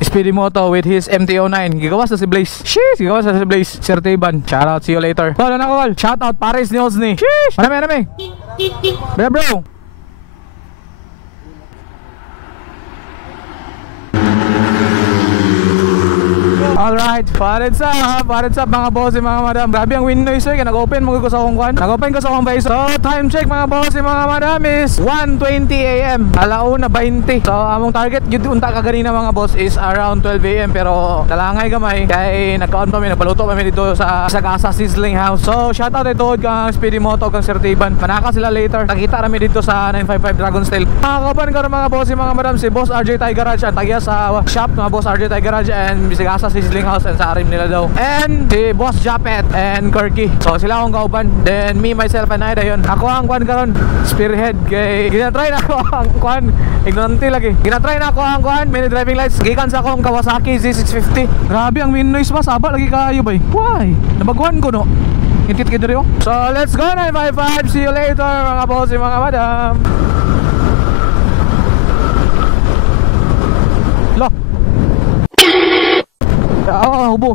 Speedy Moto with his MT-09. Gigawas na si Blaze. Sheesh! Gigawas na si Blaze. Sir Tiban. Shout out. See you later. Call na call. Shout out Paris News ni. Sheesh! Manami. Bro. Alright, pared sa mga boss, mga madam. Grabe ang wind noise kaya nag-open mo ko sa akong kwan. Nag-open ko sa akong face. So, time check mga boss, mga madam is 1:20 AM. 1:20. So, among target yun unta ka ganina mga boss is around 12 AM. Pero talangay gamay kay nagkaon pa mi, nagpaluto pa mi dito sa Sagasa Sizzling House. So, shout out ito kang Speedy Moto kang Sir Tiban. Manaka sila later. Nakita rami dito sa 955 Dragon's Tail. Makakopan ka mga boss, mga madam, si Boss RJ Thai Garage ang tagya sa shop mga Boss RJ Thai Garage and Sagasa Sizzling House and sa arim nila daw. And si Boss Japet and Kirky. So sila akong kauban. Then me, myself and I dayon. Ako ang kwan karon spearhead kay ginatry na ako ang kwan. Ignorante lagi. Ginatry na ako ang kwan mini driving lights. Gikan sa akong Kawasaki Z650. Grabe ang wind noise ba? Saba lagi kayo bay. Why? Nabaguan ko no. Hintit ka diri oh. So let's go 955. See you later mga boss, mga madam. Lo.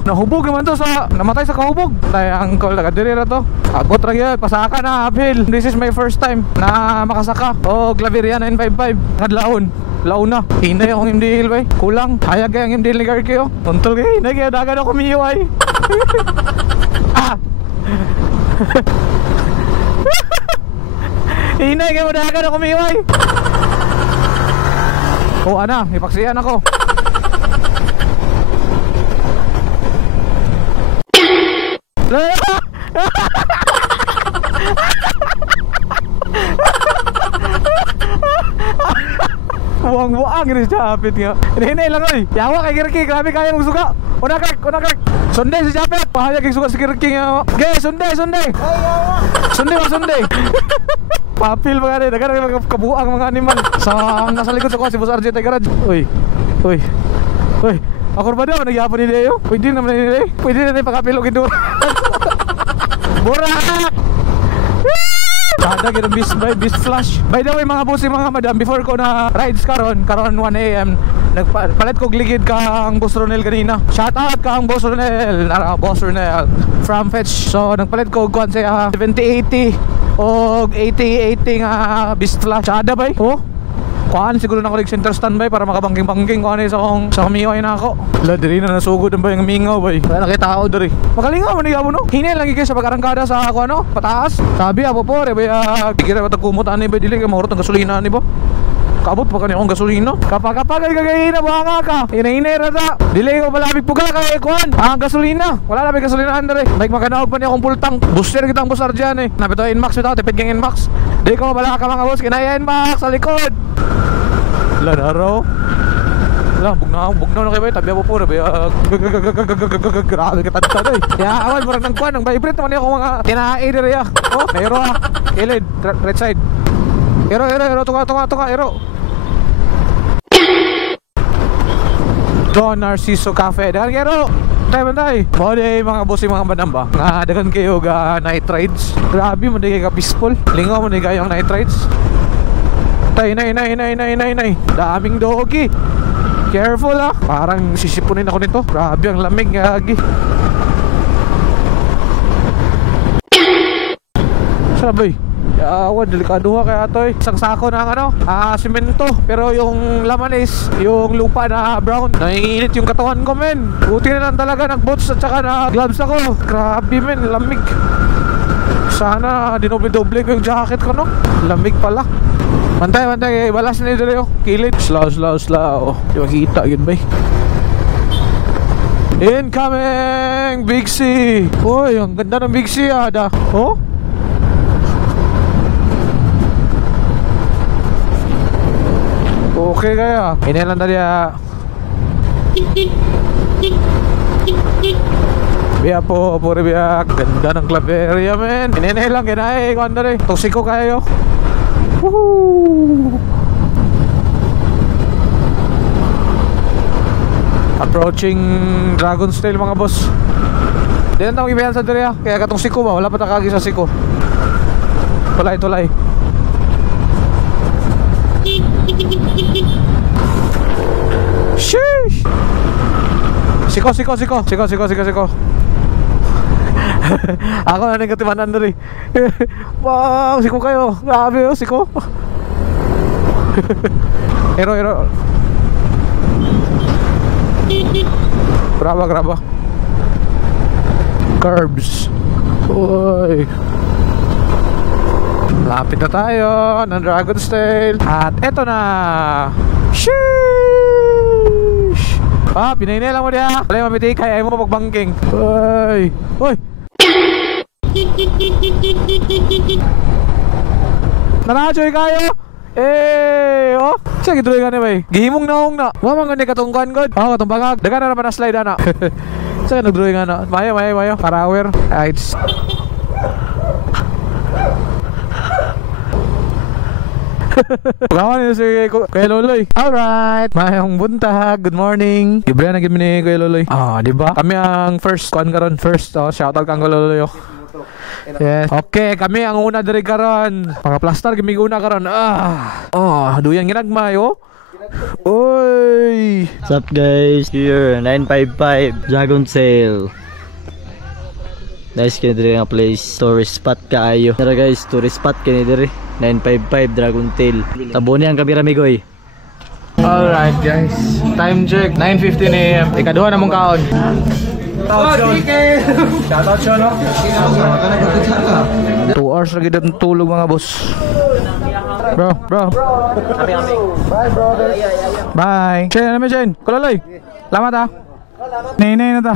Nahubog naman to sa namatay sa kahubog. Tay uncle nagadiri ra to. Abot ra gyud pasaka na uphill. This is my first time na makasaka. Claveria 955 kadlaon. Launa. Hinay akong MDL bay. Kulang. Hayag kay ang MDL ni Garky oh. Untol kay hinay kay dagan ako miyuay. Hinay kay dagan ako miyuay. Ana, ipaksiyan ako. Buang-buang ini Japet nga. Hinay lang oy. Yawa kay Kirky, grabe kaya mong suga. Una crack. Sunday si Japet, pahayag kay suga si Kirky nga. Okay, Sunday. Ay yawa. Sunday. Papil mga ni, dagan kabuang mga animal. Sa nasa likod sa ko si Boss RJ Thai Garage. Uy. Ako ba daw nagyapon ni Leo? Pwede naman ni Leo. Pwede na tayo pagkapilogin doon. Burak! Kada kita bis flash. By the way mga boss, mga madam, before ko na rides karon 1 AM, nagpalit ko gligid kang Boss Ronel kanina. Shout out kang Boss Ronel, Boss Ronel from Fetch. So nagpalit ko kuan sa 7080 o 8080 nga bis flash. Ada bay? Oh. Kuan siguro na ko rig center standby para makabangking-bangking kuan sa akong sa miyoy na ako. La diri na nasugod ang bayang mingaw bay. Wala nakita ako diri. Makalingaw man gyapon no. Hinay lang gyud sa pag-arangkada sa ako ano, pataas. Sabi apo po re bay tigire wa tagkumot ani bay dili kay mahurot ang gasolina ni ba. Kaabot pa kani akong gasolina. Kapag gagayina ba ka? Hinay ra ta. Dili ko malabig puga kay kuan. Ang gasolina. Wala na bay gasolina andre. Bike makanaog pa ni akong full tank. Booster kita ang busar diyan eh. Napito Inmax bitaw tipid kang Inmax. Dili ko bala ka mga boss kinaya Inmax sa likod. Lan araw. Lah bugnaw na kay bay tabi po na bay. Grabe ka tantad eh. Ya awan murag nang kuan nang vibrate man ako mga tinae diri ah. Oh, ero ah. Ilid right side. Ero tunga ero. Don Narciso Cafe. Dagan kero. Bantay. Mode mga boss mga madam ba. Nga dagan kayo ga night rides. Grabe mo kay ka peaceful. Lingaw mo kayo ang night rides. Tay nay. Daming doggy. Careful ah. Parang sisipunin ako nito. Grabe ang lamig gagi. Sabay. Yawan, delikado ha kaya ito eh. Isang sako ng ano, simento. Pero yung laman is yung lupa na brown. Naiinit yung katawan ko men. Buti na lang talaga nag-boots at saka na gloves ako. Grabe men, lamig. Sana dinoble-doble ko yung jacket ko no. Lamig pala. Bantay, balas na dito. Kilid. Slow. Di makita yun ba. Incoming Big C. Uy, ang ganda ng Big C ada. Oh? Okay kaya. Ini lang tadi ya. Biya po, puri biyak. Ganda ng club area, men. Inenay lang, ginay. Kung ano rin, tosiko kayo. Woohoo! Approaching Dragon's Tail mga boss. Di na tawag ibayan sa diri, kaya katong siko ba? Wala pa takagi sa siko. Tulay. Sheesh! Siko. Ako na nang katimanan diri. Wow, siko kayo. Grabe oh, siko. Ero. Graba. Curbs. Uy. Lapit na tayo ng Dragon's Tail. At eto na. Sheesh. Pinainay lang mo diya. Wala mamitikay, ayaw mo pagbangking. Uy. Nanajoy kayo. Oh. Sige, tuloy ka na ba gihimong naong na. Mamang gani katungkuhan god. Katong bangag. Daga na naman na slide ana. Sige, nagdrawing nga na. Mayo. Parawer. It's Pagawan nyo si Kuya Loloy. Alright, mayong buntag. Good morning. Libre na gimi ni Kuya Loloy. Diba? Kami ang first kuan karon. Shoutout kang Kuya Loloy. Yes. Okay, kami ang una diri karon. Mga plaster gimi una karon. Duyan ginagmayo. Oy. What's up guys? Here 955 Dragon Sail. Nice kini diri nga place. Tourist spot kaayo. Tara guys, tourist spot kini diri. 955 Dragon Tail. Tabo ni ang kamera migoy. Alright guys, time check 9:15 AM. Ikaduha na mong kaon. Shoutout siya no? 2 hours lagi dito tulog mga boss. Bro. Bye brother. Bye. Shane, ano mo Shane? Kulaloy. Lamat ha. Nay na ta.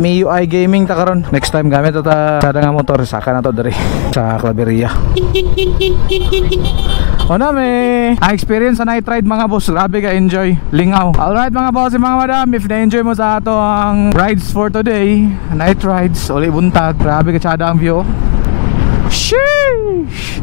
May UI gaming ta karon. Next time gamit ta kada nga motor saka na to diri sa Claveria. Ano may experience sa night ride mga boss. Grabe ka enjoy. Lingaw. Alright mga boss, mga madam, if na-enjoy mo sa ato ang rides for today, night rides, uli buntag. Grabe ka tsada ang view. Sheesh!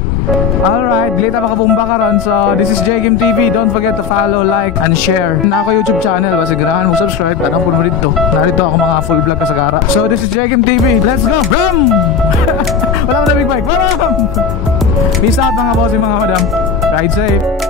Alright, dilita makabumba ka ron. So, this is JGame TV. Don't forget to follow, like, and share na ako YouTube channel. Basigarahan mo subscribe. Anong puno mo dito? Narito ako mga full vlog kasagara. So, this is JGame TV. Let's go! Brum! Wala mo na big bike. Brum! Peace out mga boss, mga madam. Ride safe.